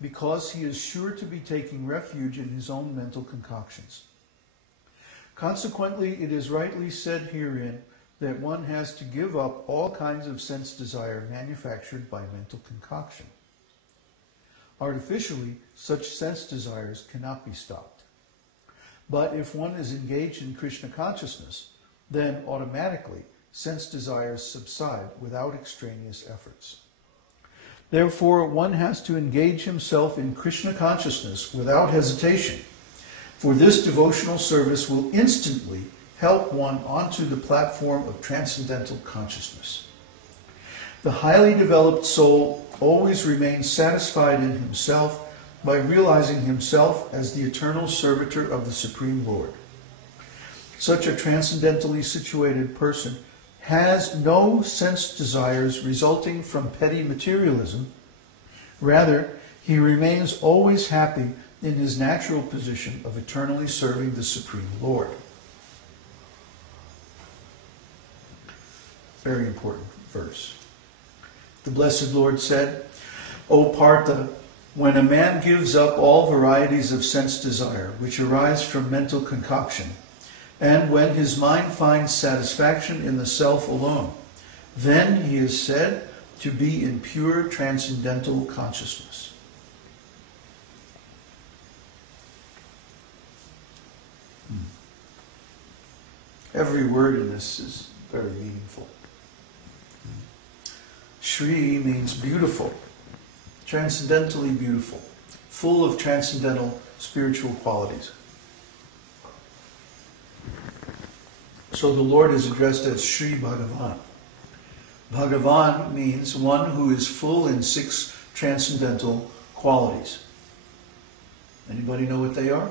because he is sure to be taking refuge in his own mental concoctions. Consequently, it is rightly said herein that one has to give up all kinds of sense desire manufactured by mental concoction. Artificially, such sense desires cannot be stopped. But if one is engaged in Krishna consciousness, then automatically sense desires subside without extraneous efforts. Therefore, one has to engage himself in Krishna consciousness without hesitation, for this devotional service will instantly help one onto the platform of transcendental consciousness. The highly developed soul always remains satisfied in himself by realizing himself as the eternal servitor of the Supreme Lord. Such a transcendentally situated person has no sense desires resulting from petty materialism. Rather, he remains always happy in his natural position of eternally serving the Supreme Lord. Very important verse. The Blessed Lord said, O Pārtha, when a man gives up all varieties of sense desire which arise from mental concoction, and when his mind finds satisfaction in the self alone, then he is said to be in pure transcendental consciousness. Every word in this is very meaningful. Śrī means beautiful, transcendentally beautiful, full of transcendental spiritual qualities. So the Lord is addressed as śrī-bhagavān. Bhagavan means one who is full in 6 transcendental qualities. Anybody know what they are?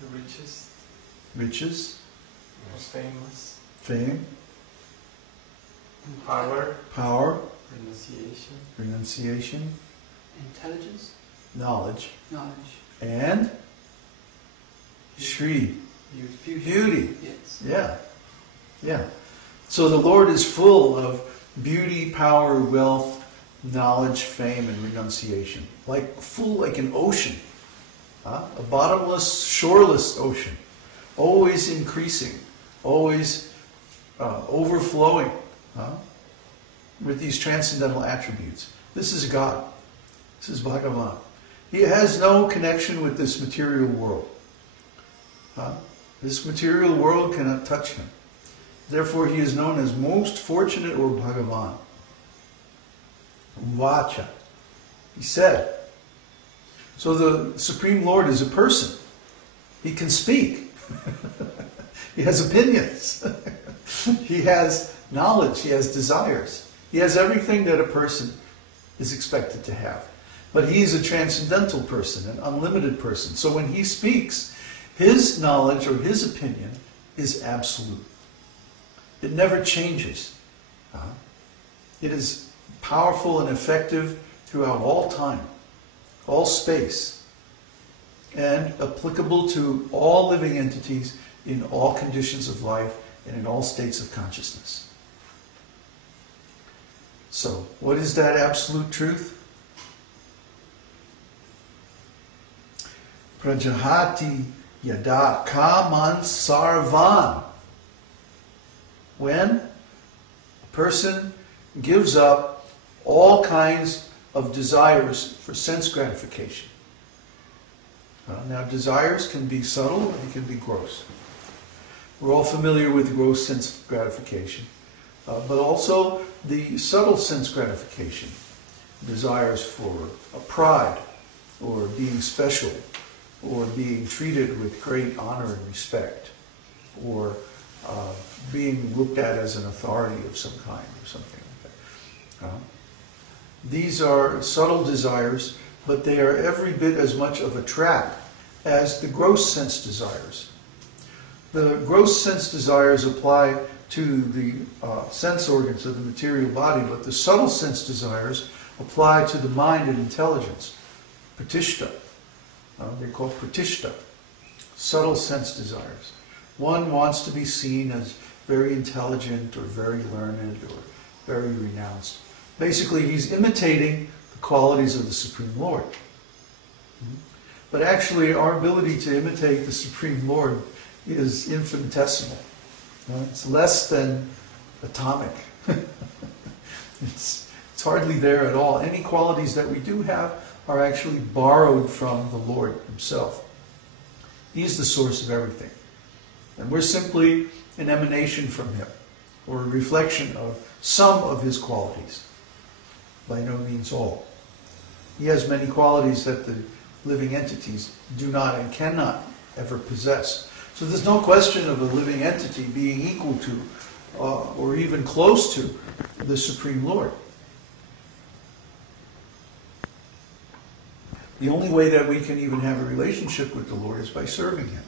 The richest. Riches. Most famous. Fame. Power. Power. Renunciation. Renunciation. Intelligence. Knowledge. Knowledge. And Śrī. Beauty. Beauty. Yes. Yeah. Yeah. So the Lord is full of beauty, power, wealth, knowledge, fame, and renunciation. Full like an ocean. A bottomless, shoreless ocean. Always increasing. Always overflowing. With these transcendental attributes. This is God. This is Bhagavan. He has no connection with this material world. This material world cannot touch him. Therefore, he is known as most fortunate or Bhagavan. Uvāca. He said. So the Supreme Lord is a person. He can speak. He has opinions. He has knowledge. He has desires. He has everything that a person is expected to have. But he's a transcendental person, an unlimited person. So when he speaks, his knowledge or his opinion is absolute. It never changes. It is powerful and effective throughout all time, all space, and applicable to all living entities in all conditions of life and in all states of consciousness. So, what is that absolute truth? Prajahāti yadā kāmān sarvān. When a person gives up all kinds of desires for sense gratification. Now, desires can be subtle and they can be gross. We're all familiar with gross sense gratification, but also the subtle sense gratification. Desires for a pride, or being special, or being treated with great honor and respect, or being looked at as an authority of some kind, or something like that. These are subtle desires, but they are every bit as much of a trap as the gross sense desires. The gross sense desires apply to the sense organs of the material body, but the subtle sense desires apply to the mind and intelligence. Tuṣṭaḥ. They're called tuṣṭaḥ. Subtle sense desires. One wants to be seen as very intelligent or very learned or very renounced. Basically, he's imitating the qualities of the Supreme Lord. But actually, our ability to imitate the Supreme Lord is infinitesimal. It's less than atomic. It's hardly there at all. Any qualities that we do have are actually borrowed from the Lord himself. He's the source of everything. And we're simply an emanation from him, or a reflection of some of his qualities. By no means all. He has many qualities that the living entities do not and cannot ever possess. So there's no question of a living entity being equal to or even close to the Supreme Lord. The only way that we can even have a relationship with the Lord is by serving him.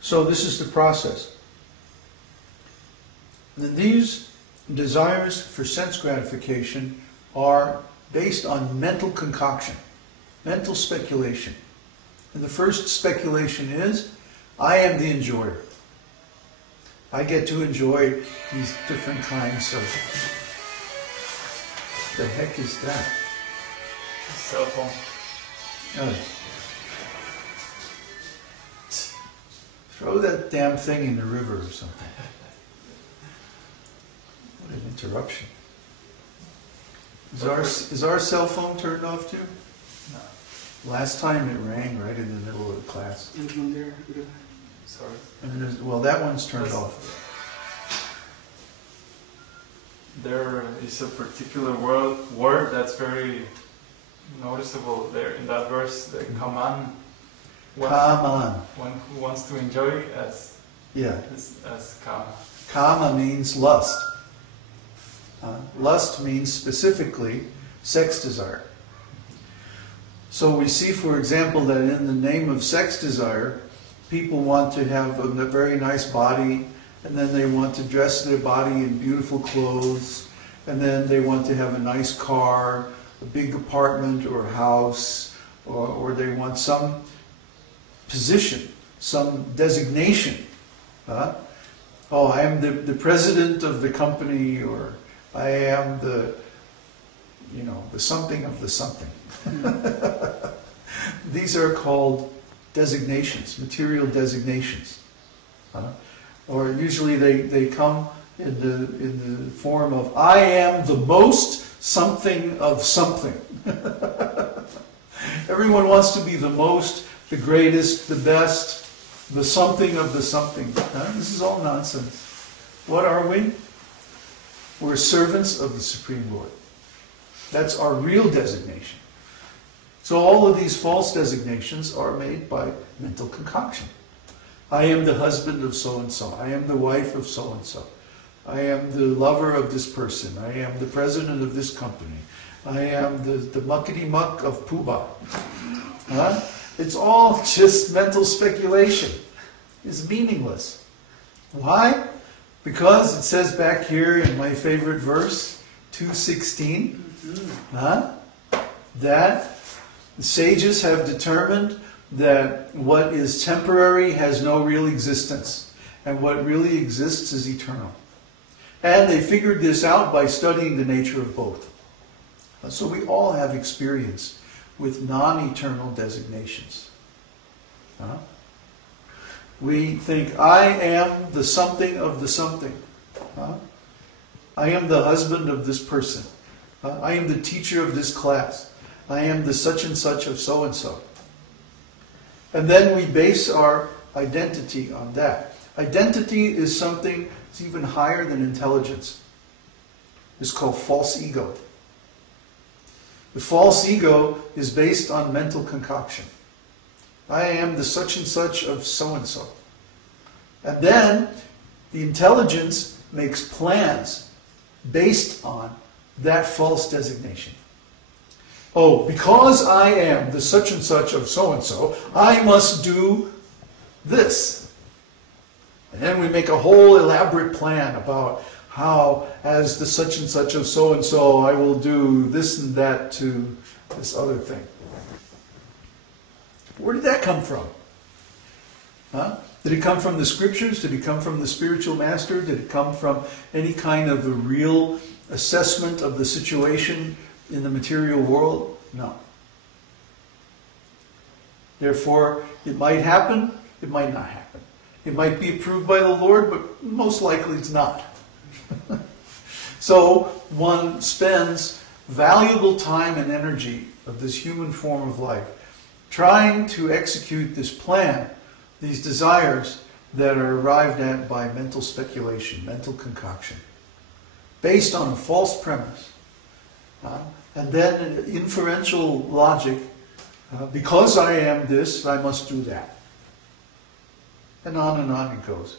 So this is the process. And these desires for sense gratification are based on mental concoction, mental speculation. And the first speculation is, I am the enjoyer. I get to enjoy these different kinds of... What the heck is that? Cell phone. Oh. Throw that damn thing in the river or something. What an interruption. Is our cell phone turned off too? No. Last time it rang right in the middle of the class. And from there, Sorry. And well, that one's turned off. There is a particular word that's very noticeable there in that verse, the kāmān. Kāmān. One who wants to enjoy as kāmā. Kāma means lust. Lust means specifically sex desire. So we see, for example, that in the name of sex desire, people want to have a very nice body, and then they want to dress their body in beautiful clothes, and then they want to have a nice car, a big apartment or house, or they want some position, some designation. Oh, I am the president of the company, or I am the something of the something. These are called designations, material designations. Or usually they come in the form of, I am the most something of something. Everyone wants to be the most, the greatest, the best, the something of the something. This is all nonsense. What are we? We're servants of the Supreme Lord. That's our real designation. So all of these false designations are made by mental concoction. I am the husband of so-and-so. I am the wife of so-and-so. I am the lover of this person. I am the president of this company. I am the muckety-muck of Pooh-Bah. It's all just mental speculation. It's meaningless. Why? Because it says back here in my favorite verse, 2:16, that the sages have determined that what is temporary has no real existence, and what really exists is eternal. And they figured this out by studying the nature of both. So we all have experience with non-eternal designations. We think, I am the something of the something. I am the husband of this person. I am the teacher of this class. I am the such and such of so-and-so. And then we base our identity on that. Identity is something that's even higher than intelligence. It's called false ego. The false ego is based on mental concoction. I am the such and such of so-and-so. And then the intelligence makes plans based on that false designation. Oh, because I am the such and such of so-and-so, I must do this. And then we make a whole elaborate plan about how, as the such and such of so-and-so, I will do this and that to this other thing. Where did that come from? Did it come from the scriptures? Did it come from the spiritual master? Did it come from any kind of a real assessment of the situation in the material world? No. Therefore, it might happen, it might not happen. It might be approved by the Lord, but most likely it's not. So one spends valuable time and energy of this human form of life trying to execute this plan, these desires that are arrived at by mental speculation, mental concoction, based on a false premise. And then inferential logic, because I am this, I must do that. And on it goes.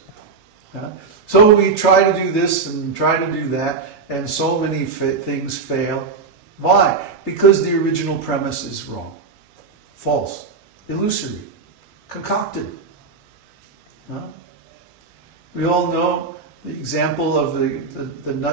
So we try to do this and try to do that, and so many things fail. Why? Because the original premise is wrong, false, illusory, concocted. We all know the example of the nut